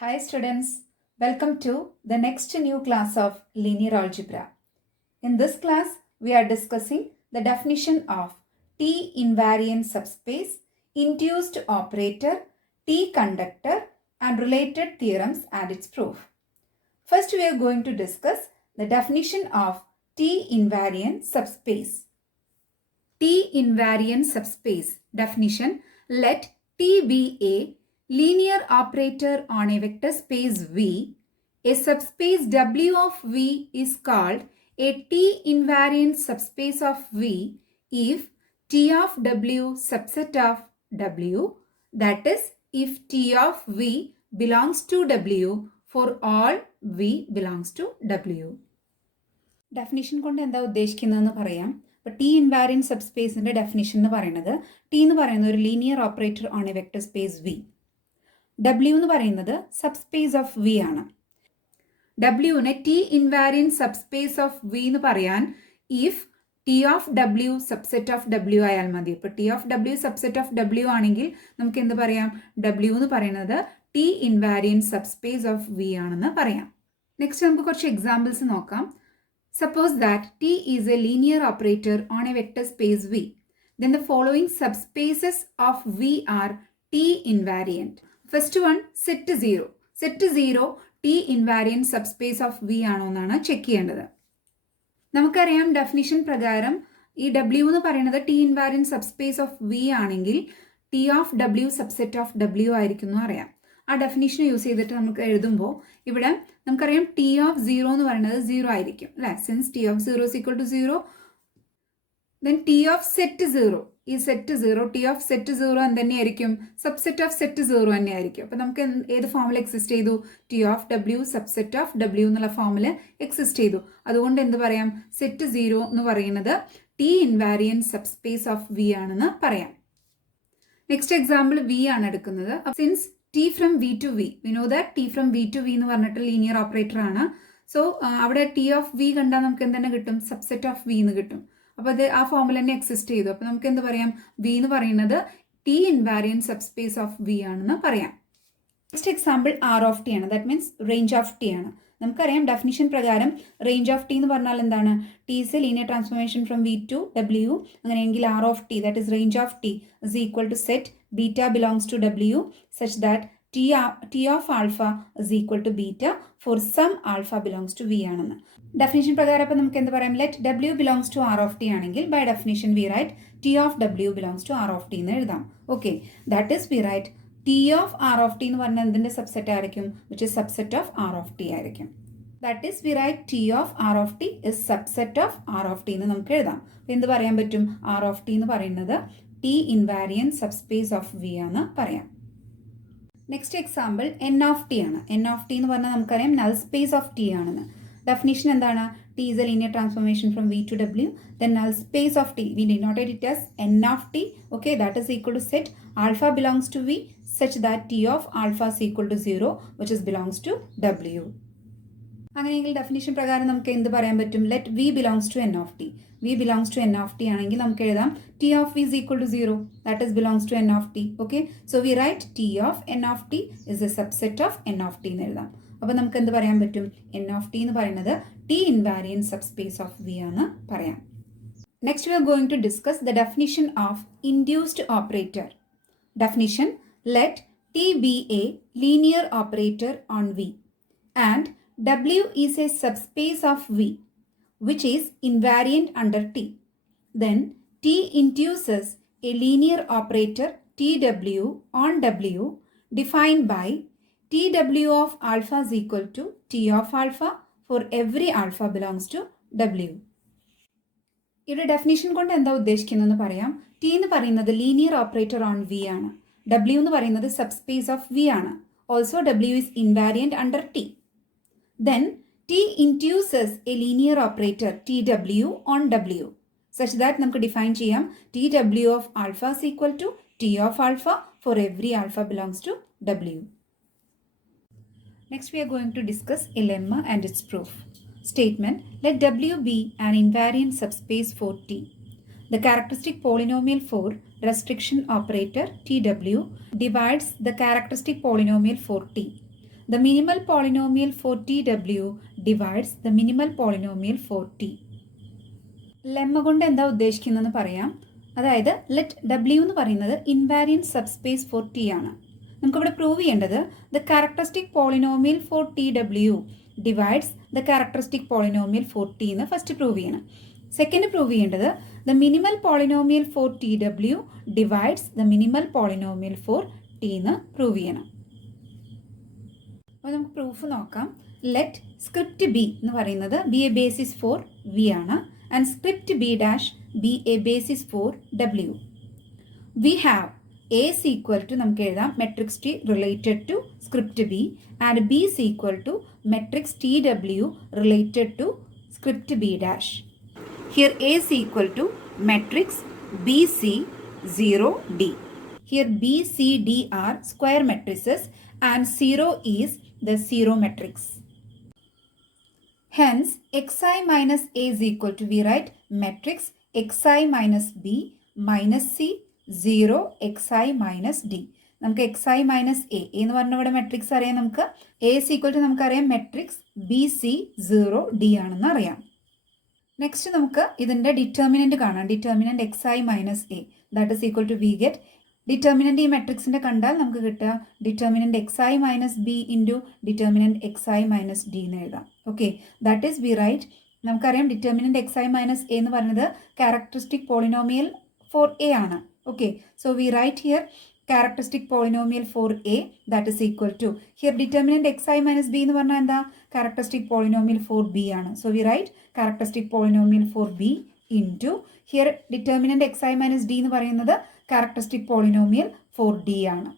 Hi students, welcome to the next new class of linear algebra. In this class, we are discussing the definition of T-invariant subspace, induced operator, T-conductor and related theorems and its proof. First, we are going to discuss the definition of T-invariant subspace. T-invariant subspace definition: let T be a linear operator on a vector space V. A subspace W of V is called a T-invariant subspace of V if T of W subset of W, that is, if T of V belongs to W for all V belongs to W. Definition കൊണ്ട് എന്താ ഉദ്ദേശിക്കുന്നതെന്ന് പറയാം. അപ്പോൾ T ഇൻവാരിയൻറ്റ് സബ്സ്പേസിൻ്റെ definition എന്ന് പറയുന്നത് T എന്ന് പറയുന്നത് ഒരു linear operator on a vector space V. W എന്ന് പറയുന്നത് സബ്സ്പേസ് ഓഫ് വി ആണ്. ഡബ്ല്യുവിനെ T invariant subspace of V എന്ന് പറയാൻ if T of W subset of W ആയാൽ മതി. ഇപ്പോൾ T of W subset of W ആണെങ്കിൽ നമുക്ക് എന്ത് പറയാം? ഡബ്ല്യു എന്ന് പറയുന്നത് T invariant subspace of V ആണെന്ന് പറയാം. നെക്സ്റ്റ് നമുക്ക് കുറച്ച് എക്സാമ്പിൾസ് നോക്കാം. Suppose that T is a linear operator on a vector space V. Then the following subspaces of V are T invariant. First one, set to 0. Set to 0 T invariant subspace of V ആണോ എന്നാണ് check ചെയ്യേണ്ടത്. നമുക്കറിയാം definition പ്രകാരം ഈ W എന്ന് പറയുന്നത് T invariant subspace of V ആണെങ്കിൽ T of W subset of W ആയിരിക്കും എന്ന് അറിയാം. ആ ഡെഫിനിഷൻ യൂസ് ചെയ്തിട്ട് നമുക്ക് എഴുതുമ്പോൾ ഇവിടെ നമുക്കറിയാം ടി ഓഫ് 0 എന്ന് പറയുന്നത് 0 ആയിരിക്കും അല്ലേ. Since T of 0 is equal to 0, then T of set 0 ഈ സെറ്റ് 0 ടി ഓഫ് സെറ്റ് 0 എന്ത് തന്നെയായിരിക്കും? സബ്സെറ്റ് ഓഫ് സെറ്റ് 0 തന്നെയായിരിക്കും. അപ്പോൾ നമുക്ക് ഏത് ഫോമിൽ എക്സിസ്റ്റ് ചെയ്തു? T of W subset of W എന്നുള്ള ഫോമിൽ എക്സിസ്റ്റ് ചെയ്തു. അതുകൊണ്ട് എന്ത് പറയാം? സെറ്റ് 0 എന്ന് പറയുന്നത് T invariant subspace of V ആണെന്ന് പറയാം. നെക്സ്റ്റ് എക്സാമ്പിൾ വി ആണ് എടുക്കുന്നത്. Since T from V to V. We know that T from V to V എന്ന് പറഞ്ഞിട്ട് ലീനിയർ ഓപ്പറേറ്റർ ആണ്. സോ അവിടെ T ഓഫ് V കണ്ടാൽ നമുക്ക് എന്തെന്നെ കിട്ടും? സബ്സെറ്റ് ഓഫ് V എന്ന് കിട്ടും. അപ്പോൾ അത് ആ ഫോമിൽ തന്നെ എക്സിസ്റ്റ് ചെയ്തു. അപ്പോൾ നമുക്ക് എന്ത് പറയാം? V എന്ന് പറയുന്നത് T ഇൻവാരിയൻറ്റ് സബ്സ്പേസ് ഓഫ് V ആണെന്ന് പറയാം. Next example R of T ആണ്. That means range of T ആണ്. നമുക്കറിയാം ഡെഫിനിഷൻ പ്രകാരം റേഞ്ച് ഓഫ് T എന്ന് പറഞ്ഞാൽ എന്താണ്? T is a linear transformation from V to W. അങ്ങനെയെങ്കിൽ R of T, that is range of T, is equal to set beta belongs to W such that T of alpha is equal to beta for some alpha belongs to V ആണെന്ന്. Definition പ്രകാരം അപ്പോൾ നമുക്ക് എന്ത് പറയാം? Let W belongs to R of T ആണെങ്കിൽ by definition we write T of W belongs to R of T എന്ന് എഴുതാം. Okay, that is we write T of R of T എന്ന് പറഞ്ഞാൽ എന്തിൻ്റെ സബ്സെറ്റ് ആയിരിക്കും? Which is subset of R of T ആയിരിക്കും. That is we write T of R of T is subset of R of T എന്ന് നമുക്ക് എഴുതാം. എന്ത് പറയാൻ പറ്റും? R of T എന്ന് പറയുന്നത് T ഇൻവാരിയൻറ്റ് സബ്സ്പേസ് ഓഫ് V ആണെന്ന് പറയാം. Next example N of T ആണ്. N ഓഫ് T എന്ന് പറഞ്ഞാൽ നമുക്കറിയാം നൾ സ്പേസ് ഓഫ് T ആണെന്ന്. ഡെഫിനിഷൻ എന്താണ്? T is a linear transformation from V to W. Then null space of T, we denoted it as N of T. Okay, that is equal to set alpha belongs to V such that T of alpha is equal to 0, which is belongs to W. അങ്ങനെയെങ്കിൽ definition പ്രകാരം നമുക്ക് എന്ത് പറയാൻ പറ്റും? Let v belongs to N of T. V belongs to N of T ആണെങ്കിൽ നമുക്ക് എഴുതാം T of v is equal to 0, that is belongs to N of T. Okay, so we write T of N of T is a subset of N of T എന്ന് എഴുതാം. അപ്പോൾ നമുക്ക് എന്ത് പറയാൻ പറ്റും? എൻ ഓഫ് ടി എന്ന് പറയുന്നത് T invariant subspace of V ആണെന്ന് പറയാം. Next we are going to discuss the definition of induced operator. Definition: let T be a linear operator on V and W is a subspace of V which is invariant under T. Then T induces a linear operator TW on W defined by TW of alpha is equal to T of alpha for every alpha belongs to W. ഇവിടെ definition കൊണ്ട് എന്താ ഉദ്ദേശിക്കുന്നതെന്ന് പറയാം. T എന്ന് പറയുന്നത് linear operator on V ആണ്. W എന്ന് പറയുന്നത് സബ്സ്പേസ് ഓഫ് V ആണ്. Also W is invariant under T. Then T induces a linear operator TW on W such that നമുക്ക് ഡിഫൈൻ ചെയ്യാം TW of alpha is equal to T of alpha for every alpha belongs to W. Next we are going to discuss a lemma and its proof. Statement: let W be an invariant subspace for T. The characteristic polynomial for restriction operator TW divides the characteristic polynomial for T. the minimal polynomial for TW divides the minimal polynomial for T. Lemma കൊണ്ട് എന്താ ഉദ്ദേശിക്കുന്നതെന്ന് പറയാം. അതായത് let W എന്ന് പറയുന്നത് ഇൻവാരിയൻറ്റ് subspace four T ആണ്. നമുക്കിവിടെ prove ചെയ്യേണ്ടത് the characteristic polynomial for TW divides the characteristic polynomial for T എന്ന് ഫസ്റ്റ് പ്രൂവ് ചെയ്യണം. സെക്കൻഡ് പ്രൂവ് ചെയ്യേണ്ടത് the minimal polynomial for TW divides the minimal polynomial for T എന്ന് prove ചെയ്യണം. അപ്പോൾ നമുക്ക് പ്രൂഫ് നോക്കാം. ലെറ്റ് സ്ക്രിപ്റ്റ് ബി എന്ന് പറയുന്നത് B A basis for V ആണ് and script B dash B A basis for W. We have A is equal to നമുക്ക് എഴുതാം matrix T related to script B and B is equal to matrix T W related to script B dash. Here A is equal to matrix B C 0D. Here B, C, D are square matrices and 0 is the 0 matrix. Hence, xi minus A is equal to, we write matrix xi minus B minus C 0 xi minus D. നമുക്ക് xi minus A എന്ന് പറഞ്ഞ ഇവിടെ matrix അറിയാം. നമുക്ക് A is equal to നമുക്കറിയാം matrix B C 0D ആണെന്ന് അറിയാം. Next നമുക്ക് ഇതിൻ്റെ ഡിറ്റർമിനൻറ്റ് കാണാം. ഡിറ്റർമിനൻറ്റ് xi minus A ദാറ്റ് is equal to we get determinant ഈ മെട്രിക്സിൻ്റെ കണ്ടാൽ നമുക്ക് കിട്ടുക determinant xi minus B into determinant xi minus D എന്ന് എഴുതാം. Okay, that is we write. നമുക്കറിയാം ഡിറ്റർമിനൻറ്റ് xi മൈനസ് എ എന്ന് പറയുന്നത് ക്യാരക്ടറിസ്റ്റിക് പോളിനോമിയൽ ഫോർ എ ആണ്. Okay, so we write here characteristic polynomial for A that is equal to here determinant xi minus B എന്ന് പറഞ്ഞാൽ എന്താ characteristic polynomial for B ആണ്. So we write characteristic polynomial for B into here determinant xi minus D എന്ന് പറയുന്നത് characteristic polynomial for D ആണ്.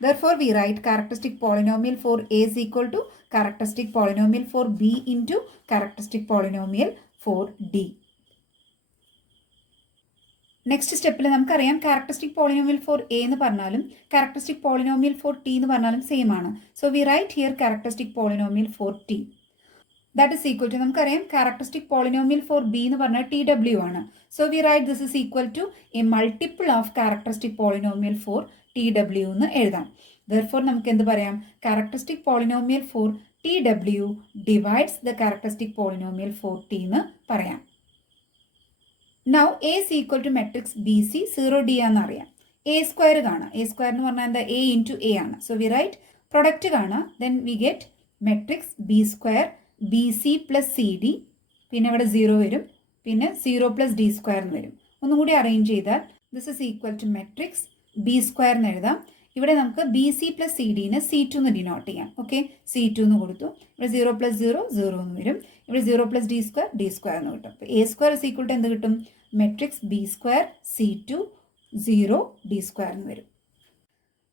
Therefore, we write characteristic polynomial for A is equal to characteristic polynomial for B into characteristic polynomial for D. Next സ്റ്റെപ്പിൽ നമുക്കറിയാം characteristic polynomial for A എന്ന് പറഞ്ഞാലും characteristic polynomial for T എന്ന് പറഞ്ഞാലും same ആണ്. So, we write here characteristic polynomial for T. That is equal to നമുക്കറിയാം characteristic polynomial for B എന്ന് പറഞ്ഞാൽ TW ആണ്. So we write this is equal to a multiple of characteristic polynomial for TW എന്ന് എഴുതാം. Therefore നമുക്ക് എന്ത് പറയാം characteristic polynomial for TW divides the characteristic polynomial for T എന്ന് പറയാം. Now A is equal to matrix BC 0D ആണെന്ന് അറിയാം. A square കാണാം. A square എന്ന് പറഞ്ഞാൽ എന്താ A into A ആണ്. So we write product കാണാം. Then we get matrix B square B C plus C D, പിന്നെ ഇവിടെ 0 വരും, പിന്നെ 0 പ്ലസ് ഡി സ്ക്വയർ എന്ന് വരും. ഒന്നും കൂടി അറേഞ്ച് ചെയ്താൽ this is equal to matrix B square എന്ന് എഴുതാം. ഇവിടെ നമുക്ക് ബി സി പ്ലസ് സി ഡിനെ C2 എന്ന് ഡിനോട്ട് ചെയ്യാം. ഓക്കെ, C2 എന്ന് കൊടുത്തു. ഇവിടെ 0 പ്ലസ് 0 0 എന്ന് വരും. ഇവിടെ 0 പ്ലസ് ഡി സ്ക്വയർ എന്ന് കിട്ടും. അപ്പോൾ A square is equal to എന്ത് കിട്ടും matrix B square C2 0 D square എന്ന് വരും.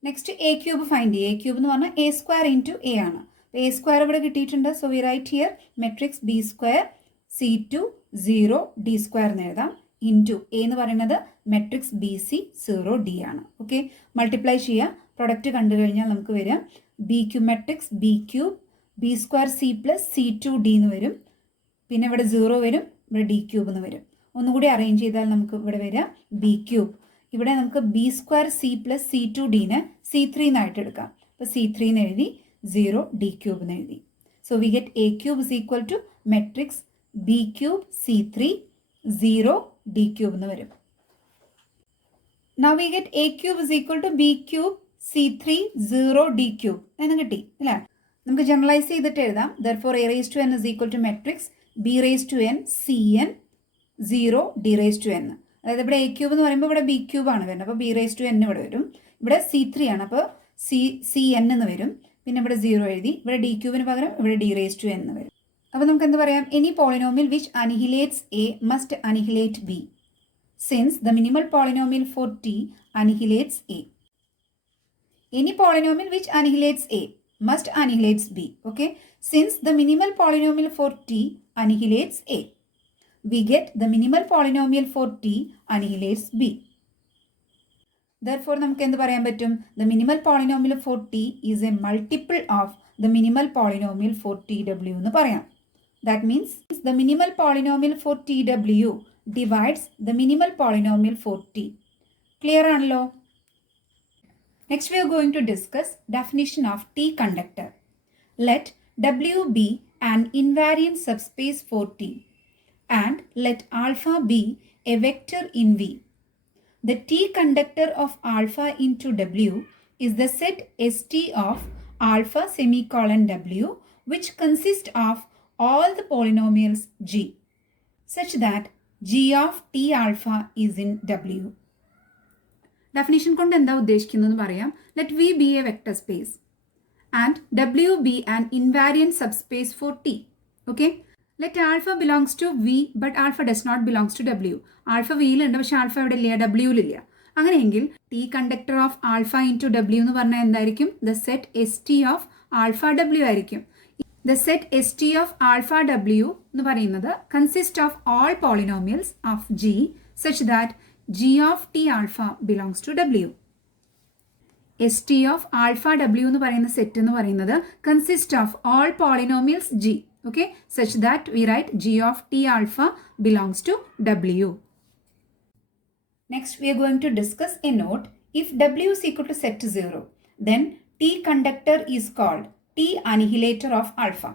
നെക്സ്റ്റ് എ ക്യൂബ് ഫൈൻഡ് ചെയ്യുക. എ ക്യൂബ് എന്ന് പറഞ്ഞാൽ എ സ്ക്വയർ ഇൻറ്റു എ ആണ്. എ സ്ക്വയർ ഇവിടെ കിട്ടിയിട്ടുണ്ട്. So we write here matrix B square C2 0 D square എന്ന് എഴുതാം ഇൻറ്റു എ എന്ന് പറയുന്നത് മെട്രിക്സ് ബി സി 0D ആണ്. ഓക്കെ, മൾട്ടിപ്ലൈ ചെയ്യുക. പ്രൊഡക്റ്റ് കണ്ടു കഴിഞ്ഞാൽ നമുക്ക് വരും B cube matrix B cube B square C plus C2D എന്ന് വരും. പിന്നെ ഇവിടെ 0 വരും, ഇവിടെ ഡി ക്യൂബ് എന്ന് വരും. ഒന്നുകൂടി അറേഞ്ച് ചെയ്താൽ നമുക്ക് ഇവിടെ വരിക ബി ക്യൂബ്. ഇവിടെ നമുക്ക് ബി സ്ക്വയർ സി പ്ലസ് C2Dനെ C3 എന്നായിട്ട് എടുക്കാം. അപ്പോൾ C3 എന്ന് എഴുതി 0 d cube എന്ന് എഴുതി. So we get a cube is equal to matrix b cube C3 0 d cube എന്ന് വരും. Now we get a cube is equal to b cube C3 0 d cube എന്ന് കിട്ടി അല്ലേ. നമുക്ക് ജനറലൈസ് ചെയ്തിട്ട് എഴുതാം. Therefore a raised to n is equal to matrix b raised to n Cn 0 d raised to n. അതായത് ഇവിടെ a cube എന്ന് പറയുമ്പോൾ ഇവിടെ b cube ആണ് വരുന്നത്. അപ്പോൾ b raised to n ഇവിടെ വരും. ഇവിടെ C3 ആണ്, അപ്പോൾ Cn എന്ന് വരും. പിന്നെ ഇവിടെ 0 എഴുതി. ഇവിടെ ഡി ക്യൂബിന് പകരം ഇവിടെ ഡി റേസ് ടു എന്ന് വരും. അപ്പോൾ നമുക്ക് എന്ത് പറയാം any polynomial which annihilates A must annihilate B since the minimal polynomial for T annihilates A. Any polynomial which annihilates A must annihilates B. Okay, since the minimal polynomial for T annihilates A we get the minimal polynomial for T annihilates B. Therefore നമുക്ക് എന്ത് പറയാൻ പറ്റും the minimal polynomial for t is a multiple of the minimal polynomial for tw എന്ന് പറയാം. That means the minimal polynomial for tw divides the minimal polynomial for t. Clear ആണല്ലോ. Next we are going to discuss definition of T conductor. Let W be an invariant subspace for T and let alpha be a vector in V. The T conductor of alpha into W is the set St of alpha semicolon W, which consists of all the polynomials G, such that G of T alpha is in W. Definition കൊണ്ട് എന്താ ഉദ്ദേശിക്കുന്നതെന്ന് പറയാം. Let V be a vector space and W be an invariant subspace for T. Okay? Let alpha belongs to V but alpha does not belongs to W. Alpha V യിലുണ്ട് പക്ഷെ alpha ഇവിടെ ഇല്ല, W യിലില്ല. അങ്ങനെയെങ്കിൽ T conductor of alpha into W എന്ന് പറഞ്ഞാൽ എന്തായിരിക്കും? The set St of alpha W ആയിരിക്കും. The set St of alpha W എന്ന് പറയുന്നത് consist of all polynomials of G such that G of T alpha belongs to W. St of alpha W എന്ന് പറയുന്ന set എന്ന് പറയുന്നത് consist of all polynomials G, okay, such that we write G of T alpha belongs to W. Next we are going to discuss a note. If W is equal to set 0, then T conductor is called T annihilator of alpha.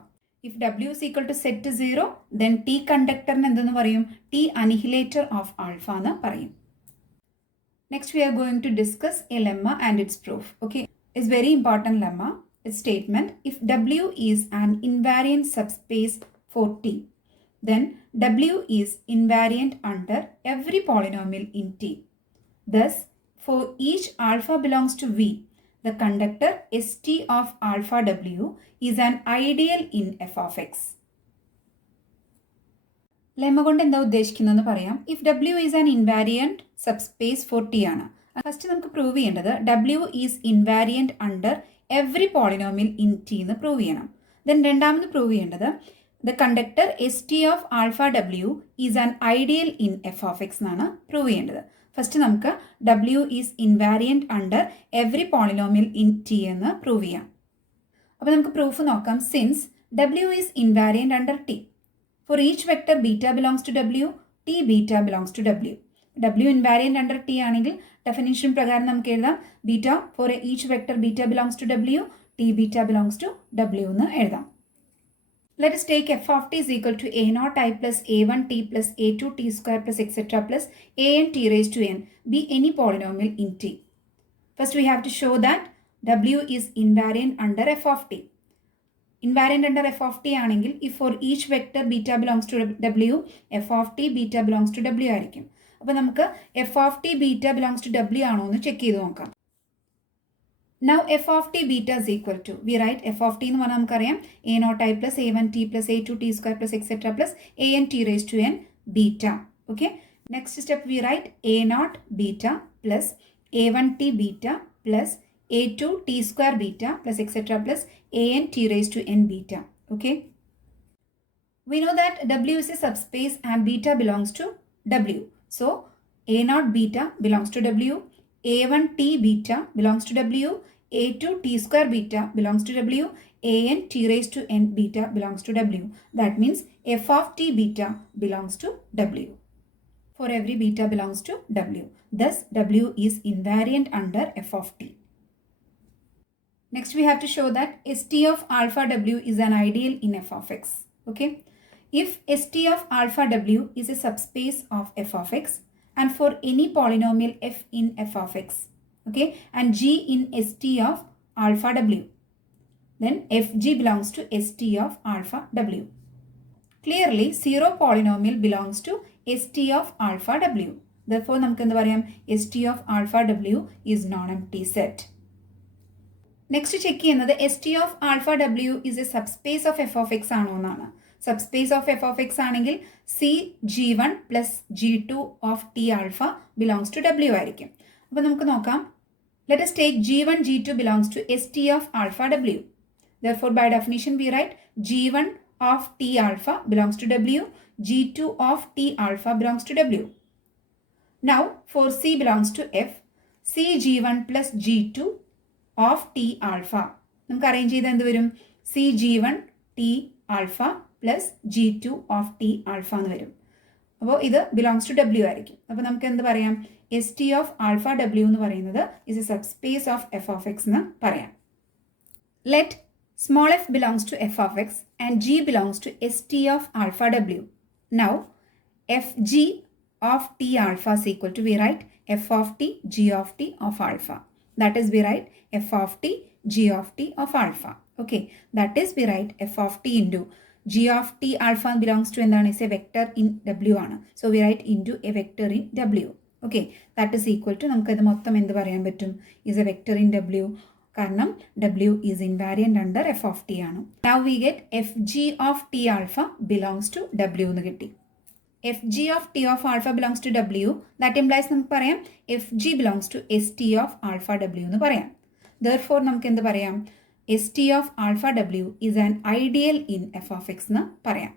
If W is equal to set 0, then T conductor എന്തെന്ന് പറയും? T annihilator of alpha എന്ന് പറയും. Next we are going to discuss a lemma and its proof. Okay, it's very important lemma. Its statement: if W is an invariant subspace for T, then W is invariant under every polynomial in T. Thus, for each alpha belongs to V, the conductor St of alpha W is an ideal in f of x. Lemma കൊണ്ട് എന്താ ഉദ്ദേശിക്കുന്നതെന്ന് പറയാം. If W is an invariant subspace for T ആണ്. First നമുക്ക് prove ചെയ്യേണ്ടത് W is invariant under every polynomial in T എന്ന് prove ചെയ്യണം. Then രണ്ടാമത് പ്രൂവ് ചെയ്യേണ്ടത് the conductor St of alpha W is an ideal in F of X എന്നാണ് പ്രൂവ് ചെയ്യേണ്ടത്. ഫസ്റ്റ് നമുക്ക് W is invariant under every polynomial in T എന്ന് prove ചെയ്യാം. അപ്പോൾ നമുക്ക് പ്രൂഫ് നോക്കാം. Since W is invariant under T, for each vector beta belongs to W, T beta belongs to W. W invariant under T ആണെങ്കിൽ definition പ്രകാരം നമുക്ക് എഴുതാം beta for each vector beta belongs to W, T beta belongs to W എന്ന് എഴുതാം. Let us take f of t is equal to a0 I plus a1 t plus a2 t square plus etc. plus an t raised to n be any polynomial in T. First we have to show that W is invariant under f of t. Invariant under f of t ആണെങ്കിൽ if for each vector beta belongs to W, f of t beta belongs to W ആയിരിക്കും. അപ്പോൾ നമുക്ക് f of t beta belongs to W ആണോ എന്ന് check ചെയ്ത് നോക്കാം. Now f of t beta is equal to, we write f of t എന്ന് പറഞ്ഞാൽ നമുക്കറിയാം a0 I plus a1 t plus a2 t square plus etc. plus an t raised to n beta. Okay. Next step we write a0 beta plus a1 t beta plus a2 t square beta plus etc. plus an t raised to n beta. Okay. We know that W is a subspace and beta belongs to W. So a0 beta belongs to W, a1 t beta belongs to W, a2 t square beta belongs to W, an t raised to n beta belongs to W. That means f of t beta belongs to W. For every beta belongs to W. Thus W is invariant under f of t. Next we have to show that St of alpha W is an ideal in f of x. Okay. If St of alpha W is a subspace of f of x and for any polynomial f in f of x, okay, and G in St of alpha W, then Fg belongs to St of alpha W. Clearly, zero polynomial belongs to St of alpha W. Therefore, നമുക്ക് എന്ത് പറയാം? St of alpha W is non-empty set. Next check ചെയ്യുന്നത് St of alpha W is a subspace of f of x ആണോ എന്നാണ്. Subspace of f of x ആണെങ്കിൽ C G1 plus G2 of T alpha belongs to W ആയിരിക്കും. അപ്പോൾ നമുക്ക് നോക്കാം. Let us take G1 G2 belongs to St of alpha W. Therefore, by definition we write G1 of T alpha belongs to W, G2 of T alpha belongs to W. Now, for C belongs to F, C G1 plus G2 of T alpha. നമുക്ക് arrange ചെയ്ത് എന്ത് വരും? C G1 T alpha plus G2 of T alpha എന്ന് വരും. അപ്പോൾ ഇത് belongs to W ആയിരിക്കും. അപ്പോൾ നമുക്ക് എന്ത് പറയാം? St of alpha W എന്ന് പറയുന്നത് is a subspace of f of x എന്ന് പറയാം. Let small f belongs to f of x and g belongs to st of alpha w. Now, fg of t alpha is equal to, we write f of t, g of t of alpha. That is, we write f of t, g of t of alpha. Okay, that is, we write f of t into g of t alpha belongs to is a vector in w. So, we write into a vector in w. Okay, that is equal to, നമുക്ക് ഇത് മൊത്തം എന്ത് പറയാൻ പറ്റും, is a vector in w. കാരണം w is invariant under f of t ആണ്. Now we get fg of t alpha belongs to w എന്ന് കിട്ടി. fg of t of alpha belongs to w. That implies നമുക്ക് പറയാം fg belongs to st of alpha w എന്ന് പറയാം. Therefore നമുക്ക് എന്ത് പറയാം, st of alpha w is an ideal in f of x എന്ന് പറയാം.